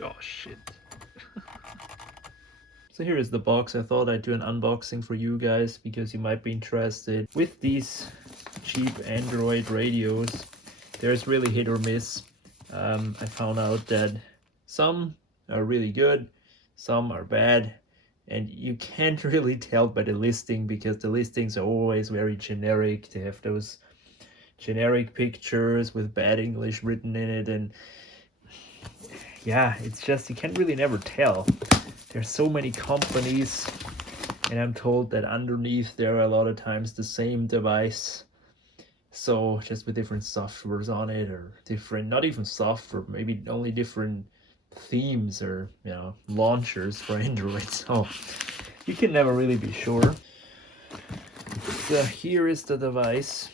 Oh shit. So here is the box. I thought I'd do an unboxing for you guys because you might be interested. With these cheap Android radios, there's really hit or miss. I found out that some are really good, some are bad, and you can't really tell by the listing because the listings are always very generic. They have those generic pictures with bad English written in it, and yeah, it's just you can't really never tell. There's so many companies, and I'm told that underneath there are a lot of times the same device, so just with different softwares on it, or different, not even software, maybe only different themes or launchers for Android, so you can never really be sure. So here is the device.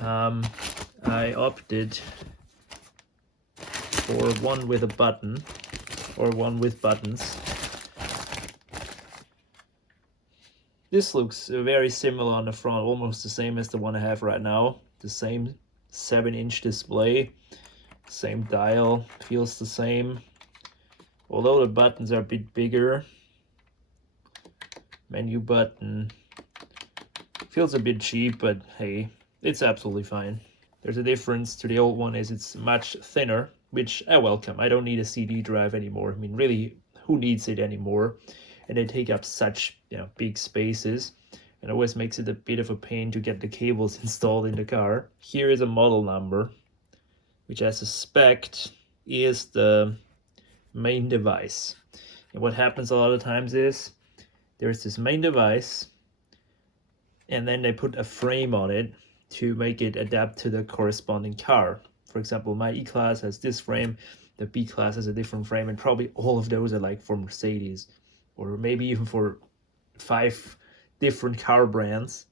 I opted for one with a button or one with buttons. This looks very similar on the front, almost the same as the one I have right now. The same 7-inch display, same dial, feels the same. Although the buttons are a bit bigger. Menu button feels a bit cheap, but hey, it's absolutely fine. There's a difference to the old one, is it's much thinner, which I welcome. I don't need a CD drive anymore. I mean, really, who needs it anymore? And they take up such big spaces, and always makes it a bit of a pain to get the cables installed in the car. Here is a model number, which I suspect is the main device. And what happens a lot of times is there's this main device, and then they put a frame on it to make it adapt to the corresponding car. For example, my E-Class has this frame, the B-Class has a different frame, and probably all of those are like for Mercedes, or maybe even for 5 different car brands.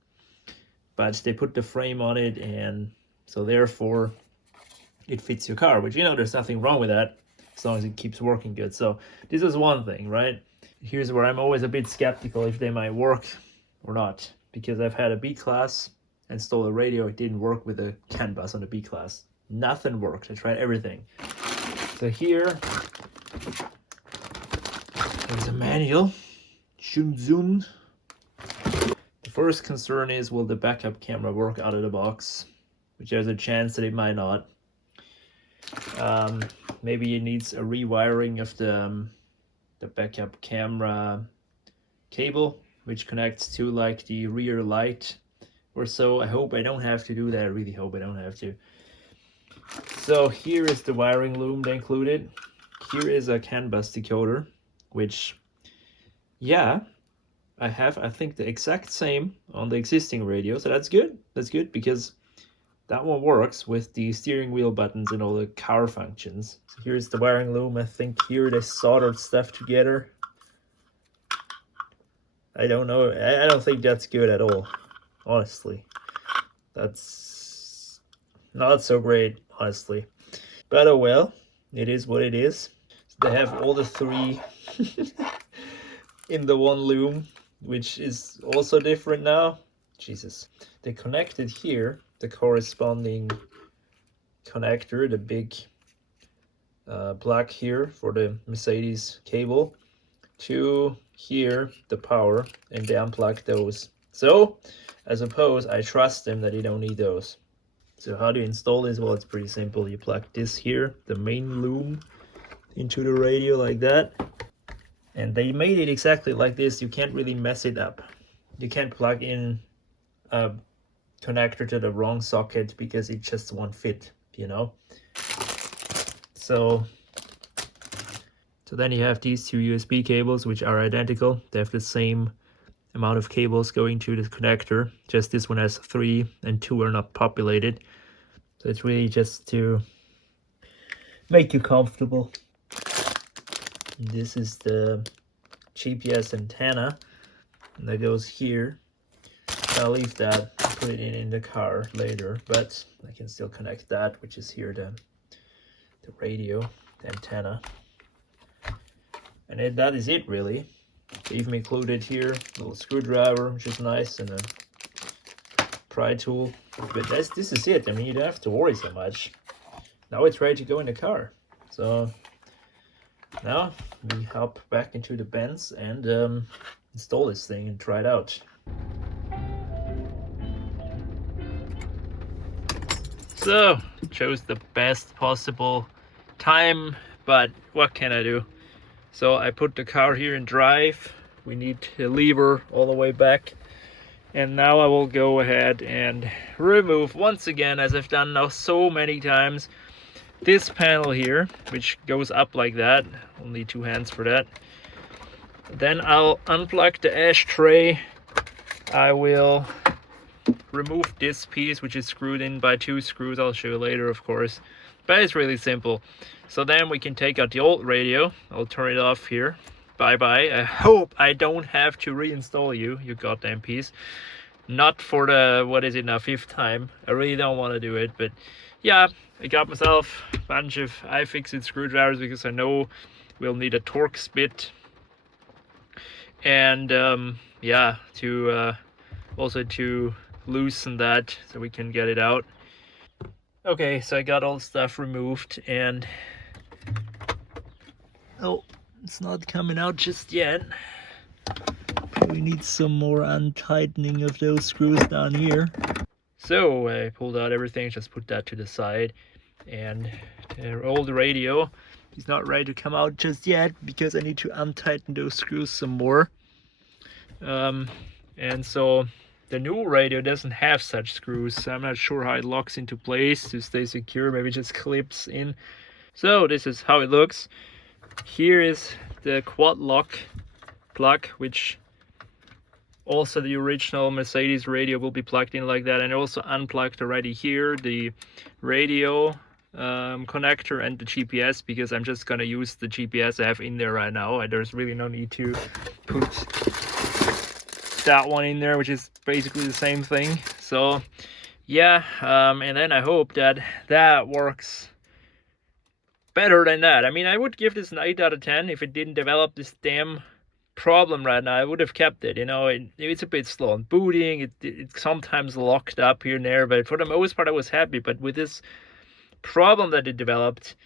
But they put the frame on it, and so therefore it fits your car, which, there's nothing wrong with that as long as it keeps working good. So this is one thing, right? Here's where I'm always a bit skeptical if they might work or not, because I've had a B-Class install a radio. It didn't work with a CAN bus on the B-Class. Nothing worked. I tried everything. So here there's a manual. Shunzun. The first concern is, will the backup camera work out of the box? Which there's a chance that it might not. Maybe it needs a rewiring of the backup camera cable, which connects to like the rear light or so. I hope I don't have to do that. I really hope I don't have to. So here is the wiring loom they included. Here is a CAN bus decoder, which, yeah, I have, I think, the exact same on the existing radio. So that's good. That's good because that one works with the steering wheel buttons and all the car functions. So here's the wiring loom. I think here they soldered stuff together. I don't know. I don't think that's good at all, honestly. That's not so great, honestly. But oh well, it is what it is. So they have all the 3 in the one loom, which is also different now. Jesus. They connected here the corresponding connector, the big plug here for the Mercedes cable, to here the power, and they unplug those. So I suppose I trust them that you don't need those. So how do you install this? Well, it's pretty simple. You plug this here, the main loom, into the radio like that. And they made it exactly like this. You can't really mess it up. You can't plug in a connector to the wrong socket because it just won't fit, So then you have these 2 USB cables, which are identical. They have the same amount of cables going to the connector. Just this one has 3 and 2 are not populated. So it's really just to make you comfortable. This is the GPS antenna, and that goes here. I'll leave that, put it in the car later, but I can still connect that, which is here the radio, the antenna. And that is it, really. They even included here a little screwdriver, which is nice, and a pry tool. But this is it. I mean, you don't have to worry so much. Now it's ready to go in the car. So now we hop back into the Benz and install this thing and try it out. So, chose the best possible time, but what can I do? So I put the car here in drive. We need the lever all the way back. And now I will go ahead and remove once again, as I've done now so many times, this panel here, which goes up like that. Only 2 hands for that. Then I'll unplug the ashtray. I will remove this piece, which is screwed in by 2 screws. I'll show you later, of course, but it's really simple. So then we can take out the old radio. I'll turn it off here. Bye bye. I hope I don't have to reinstall you goddamn piece. Not for the, what is it now, 5th time. I really don't want to do it, but yeah, I got myself a bunch of iFixit screwdrivers because I know we'll need a Torx bit, and yeah, to also to loosen that so we can get it out. Okay, so I got all the stuff removed, and oh, it's not coming out just yet. We need some more untightening of those screws down here. So I pulled out everything, just put that to the side, and the old radio is not ready to come out just yet because I need to untighten those screws some more. And so the new radio doesn't have such screws, so I'm not sure how it locks into place to stay secure. Maybe it just clips in. So this is how it looks. Here is the quad lock plug, which also the original Mercedes radio will be plugged in like that. And I also unplugged already here the radio connector and the GPS, because I'm just gonna use the GPS I have in there right now. There's really no need to put that one in there, which is basically the same thing. So yeah, and then I hope that that works better than that. I mean, I would give this an 8 out of 10 if it didn't develop this damn problem right now. I would have kept it. You know, it's a bit slow on booting. It's sometimes locked up here and there, but for the most part I was happy. But with this problem that it developed,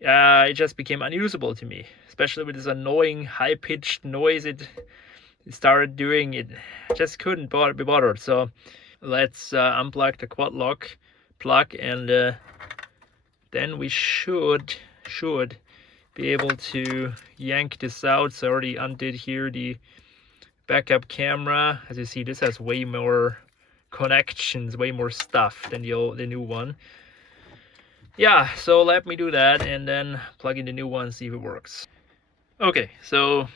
it just became unusable to me, especially with this annoying high-pitched noise it started doing. It just couldn't be bothered. So let's unplug the quad lock plug, and then we should be able to yank this out. So I already undid here the backup camera. As you see, this has way more connections, way more stuff than the new one. Yeah, so let me do that and then plug in the new one, see if it works. Okay, so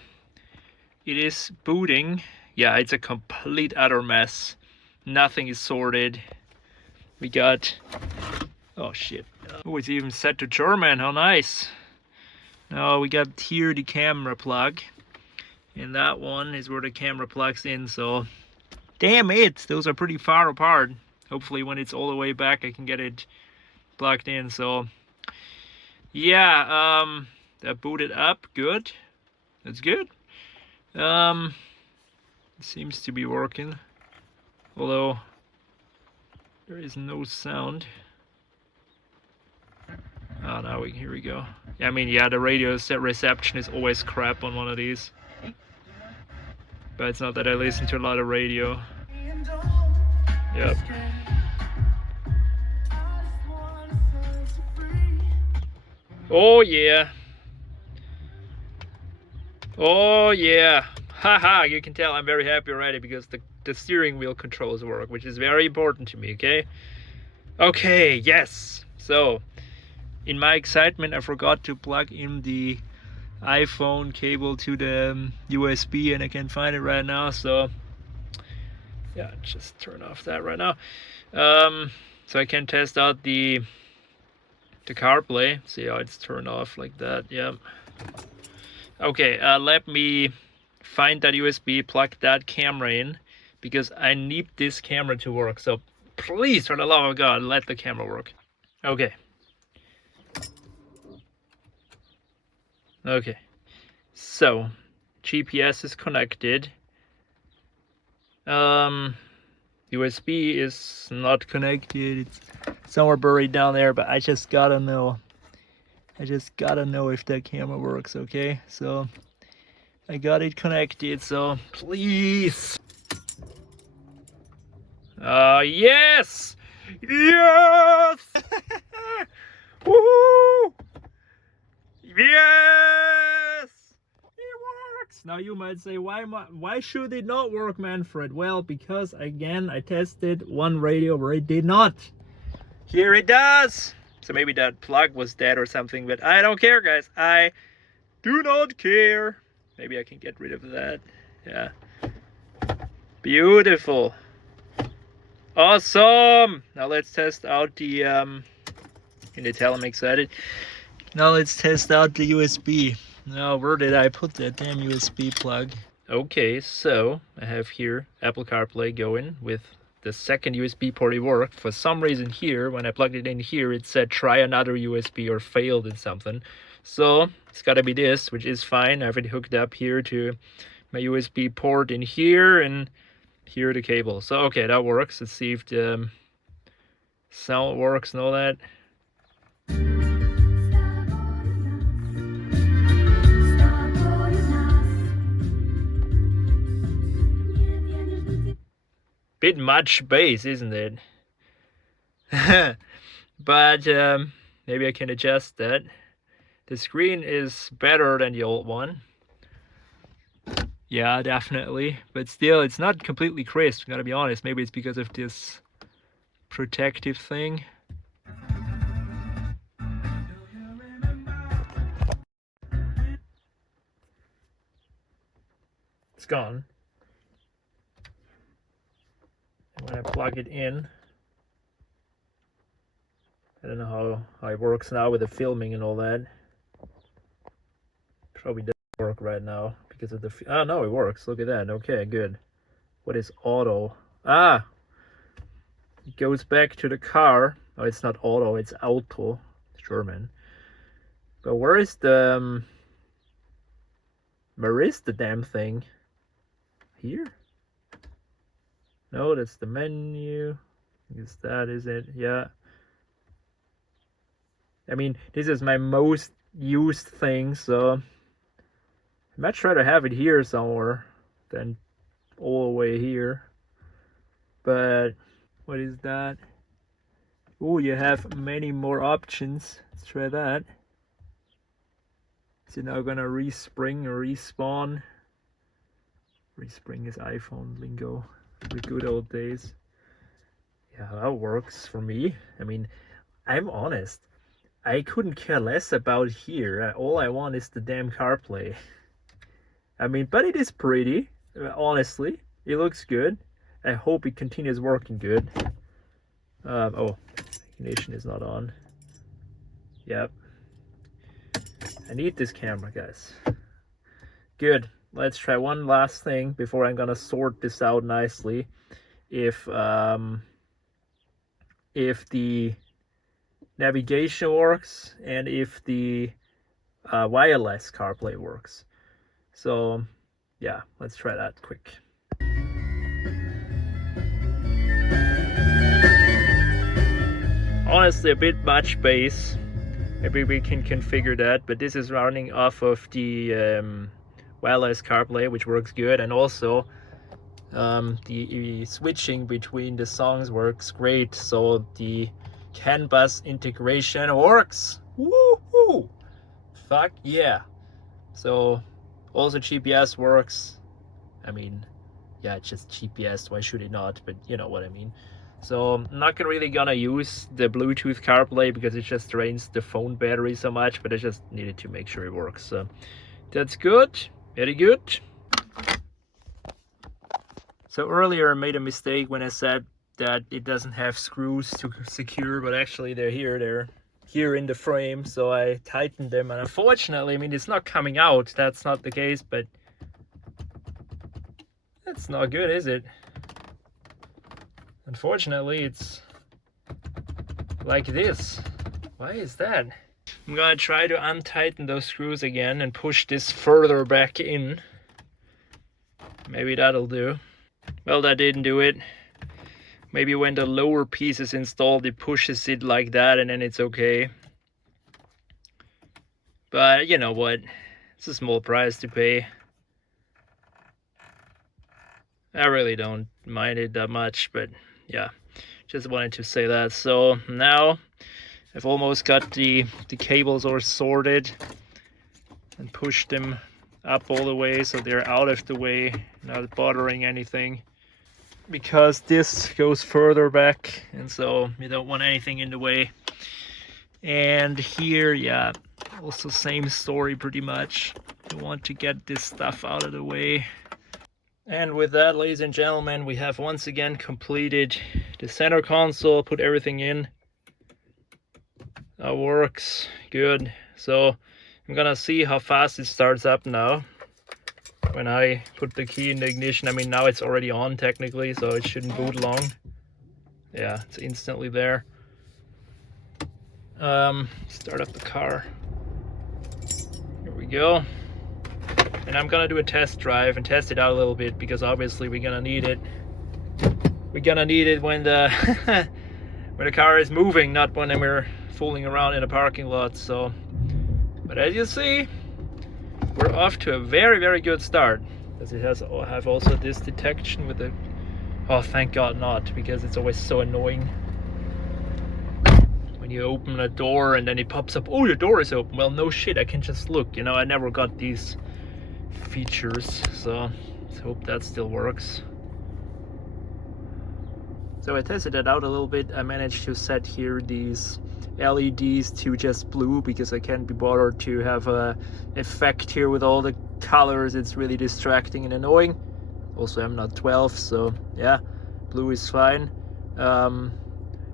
it is booting. Yeah, it's a complete utter mess. Nothing is sorted. We got, oh shit. Oh, it's even set to German, how nice. Now we got here the camera plug, and that one is where the camera plugs in. So damn it, those are pretty far apart. Hopefully when it's all the way back I can get it plugged in. So yeah, that booted up good. That's good. It seems to be working, although there is no sound. Oh, now here we go. I mean, yeah, the radio set reception is always crap on one of these, but it's not that I listen to a lot of radio. Yep. Oh yeah. Oh yeah. Haha, you can tell I'm very happy already because the steering wheel controls work, which is very important to me, okay? Okay, yes. So in my excitement, I forgot to plug in the iPhone cable to the USB, and I can't find it right now. So yeah, just turn off that right now. So I can test out the CarPlay. See how it's turned off like that. Yeah. Okay, let me find that USB, plug that camera in, because I need this camera to work. So please, for the love of God, let the camera work. Okay. Okay, so GPS is connected. USB is not connected. It's somewhere buried down there, but I just gotta know I just gotta know if that camera works, okay? So I got it connected, so please. Yes! Yes! Woohoo! Yes! It works! Now you might say, why should it not work, Manfred? Well, because again, I tested one radio where it did not. Here it does! So maybe that plug was dead or something, but I don't care, guys. I do not care. Maybe I can get rid of that. Yeah. Beautiful. Awesome! Now let's test out the, can you tell I'm excited? Now let's test out the USB. Now, where did I put that damn USB plug? Okay, so I have here Apple CarPlay going with the second USB port. It worked. For some reason here, when I plugged it in here, it said try another USB or failed in something. So it's gotta be this, which is fine. I have it hooked up here to my USB port in here, and here the cable. So okay, that works. Let's see if the sound works and all that. Bit much bass, isn't it? But maybe I can adjust that. The screen is better than the old one. Yeah, definitely. But still, it's not completely crisp, gotta be honest. Maybe it's because of this protective thing. It's gone. And when I plug it in, I don't know how it works now with the filming and all that. Probably doesn't work right now because of the... Oh, no, it works. Look at that. Okay, good. What is auto? Ah! It goes back to the car. Oh, it's not auto, it's auto. It's German. But where is the damn thing? Here? No, that's the menu. I guess that is it. Yeah. I mean, this is my most used thing, so I might try to have it here somewhere than all the way here. But what is that? Oh, you have many more options. Let's try that. Is it now gonna respring or respawn? Respring is iPhone lingo, the good old days. Yeah, that works for me. I mean, I'm honest. I couldn't care less about here. All I want is the damn CarPlay. I mean, but it is pretty. Honestly, it looks good. I hope it continues working good. Oh, ignition is not on. Yep. I need this camera, guys. Good. Let's try one last thing before I'm gonna sort this out nicely. If the navigation works and if the wireless CarPlay works. So yeah, let's try that quick. Honestly, a bit much bass. Maybe we can configure that, but this is running off of the wireless CarPlay, which works good, and also the switching between the songs works great, so the CAN bus integration works. Woohoo! Fuck yeah! So also GPS works. I mean, yeah, it's just GPS, why should it not? But you know what I mean. So I'm not really gonna use the Bluetooth CarPlay because it just drains the phone battery so much, but I just needed to make sure it works. So that's good, very good. So earlier I made a mistake when I said that it doesn't have screws to secure, but actually they're here in the frame, so I tightened them, and unfortunately, I mean, it's not coming out, that's not the case, but that's not good, is it? Unfortunately, it's like this. Why is that? I'm gonna try to untighten those screws again and push this further back in. Maybe that'll do. Well, that didn't do it. Maybe when the lower piece is installed, it pushes it like that and then it's okay. But you know what? It's a small price to pay. I really don't mind it that much, but yeah, just wanted to say that. So now I've almost got the cables all sorted and pushed them up all the way so they're out of the way, not bothering anything. Because this goes further back, and so you don't want anything in the way. And here, yeah, also same story pretty much. You want to get this stuff out of the way. And with that, ladies and gentlemen, we have once again completed the center console, put everything in. That works good. So I'm gonna see how fast it starts up now when I put the key in the ignition. I mean, now it's already on technically, so it shouldn't boot long. Yeah, it's instantly there. Start up the car. Here we go. And I'm gonna do a test drive and test it out a little bit, because obviously we're gonna need it. We're gonna need it when the when the car is moving, not when we're fooling around in a parking lot. So, but as you see, we're off to a very, very good start. Does it have also this detection with the... Oh, thank God not, because it's always so annoying when you open a door and then it pops up, oh, your door is open. Well, no shit, I can just look, you know. I never got these features, so let's hope that still works. So I tested it out a little bit. I managed to set here these LEDs to just blue, because I can't be bothered to have a effect here with all the colors. It's really distracting and annoying. Also, I'm not 12, so yeah, blue is fine.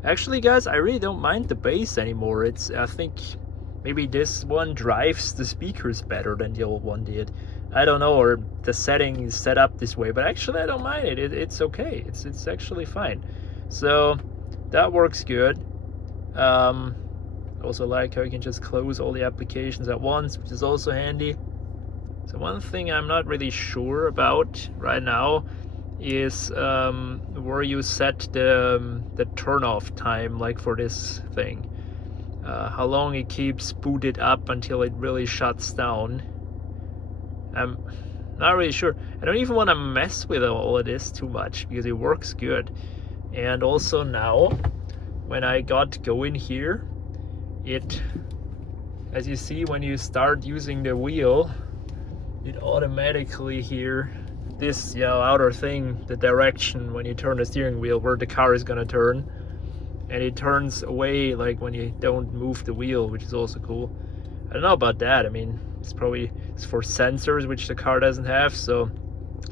Actually, guys, I really don't mind the bass anymore. I think maybe this one drives the speakers better than the old one did. I don't know, or the setting is set up this way, but actually I don't mind it. It's okay. It's actually fine. So that works good. Also like how you can just close all the applications at once, which is also handy. So one thing I'm not really sure about right now is where you set the turn off time, like for this thing. How long it keeps booted up until it really shuts down. I'm not really sure. I don't even want to mess with all of this too much, because it works good. And also now, when I got going here, it, as you see, when you start using the wheel, it automatically here, this, you know, outer thing, the direction when you turn the steering wheel, where the car is gonna turn, and it turns away like when you don't move the wheel, which is also cool. I don't know about that. I mean, it's for sensors, which the car doesn't have, so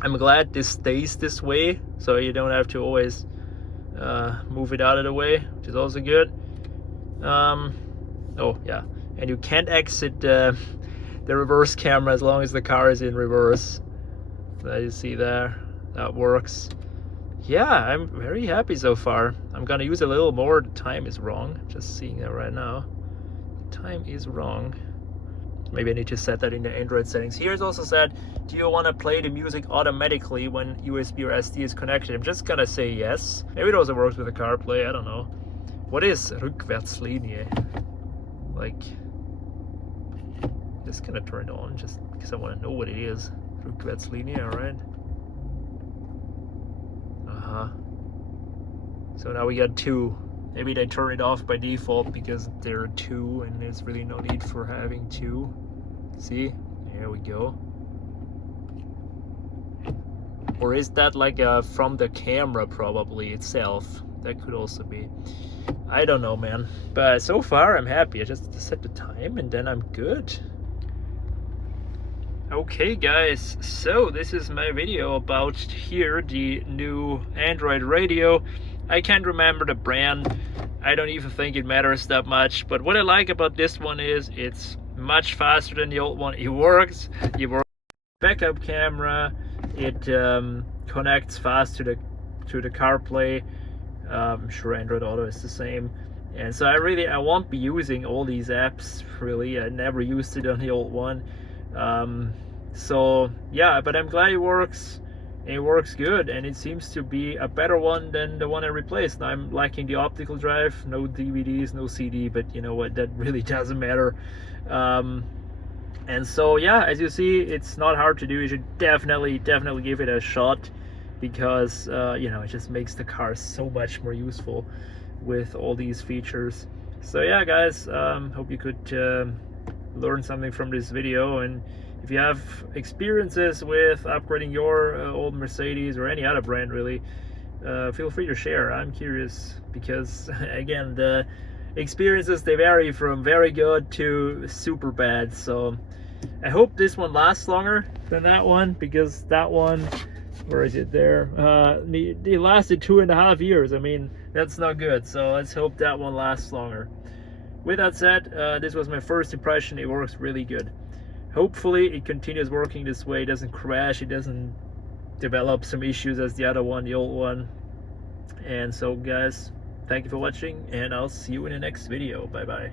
I'm glad this stays this way, so you don't have to always move it out of the way, which is also good. Oh yeah, and you can't exit the reverse camera as long as the car is in reverse. So you see there, that works. Yeah, I'm very happy so far. I'm gonna use a little more. The time is wrong. Just seeing that right now. The time is wrong. Maybe I need to set that in the Android settings. Here it's also said, do you want to play the music automatically when USB or SD is connected? I'm just gonna say yes. Maybe it also works with the CarPlay, I don't know. What is Rückwärtslinie? Like, just gonna turn it on just because I want to know what it is. Rückwärtslinie, alright. So now we got 2. Maybe they turn it off by default because there are 2 and there's really no need for having 2. See? There we go. Or is that like from the camera probably itself? That could also be. I don't know, man. But so far I'm happy. I just set the time and then I'm good. Okay guys, so this is my video about here, the new Android radio. I can't remember the brand. I don't even think it matters that much. But what I like about this one is it's much faster than the old one. It works. It works. Backup camera. It connects fast to the CarPlay. I'm sure Android Auto is the same. And so I won't be using all these apps really. I never used it on the old one. So yeah, but I'm glad it works. It works good, and it seems to be a better one than the one I replaced. I'm liking the optical drive, no DVDs, no CD, but you know what, that really doesn't matter. And so yeah, as you see, it's not hard to do. You should definitely give it a shot, because you know, it just makes the car so much more useful with all these features. So yeah guys, hope you could learn something from this video, and if you have experiences with upgrading your old Mercedes or any other brand really, feel free to share. I'm curious, because again, the experiences, they vary from very good to super bad. So I hope this one lasts longer than that one, because that one, where is it there, it lasted 2.5 years. I mean, that's not good. So let's hope that one lasts longer. With that said, this was my first impression. It works really good. Hopefully it continues working this way. It doesn't crash, it doesn't develop some issues as the other one, the old one. And so guys, thank you for watching, and I'll see you in the next video. Bye bye.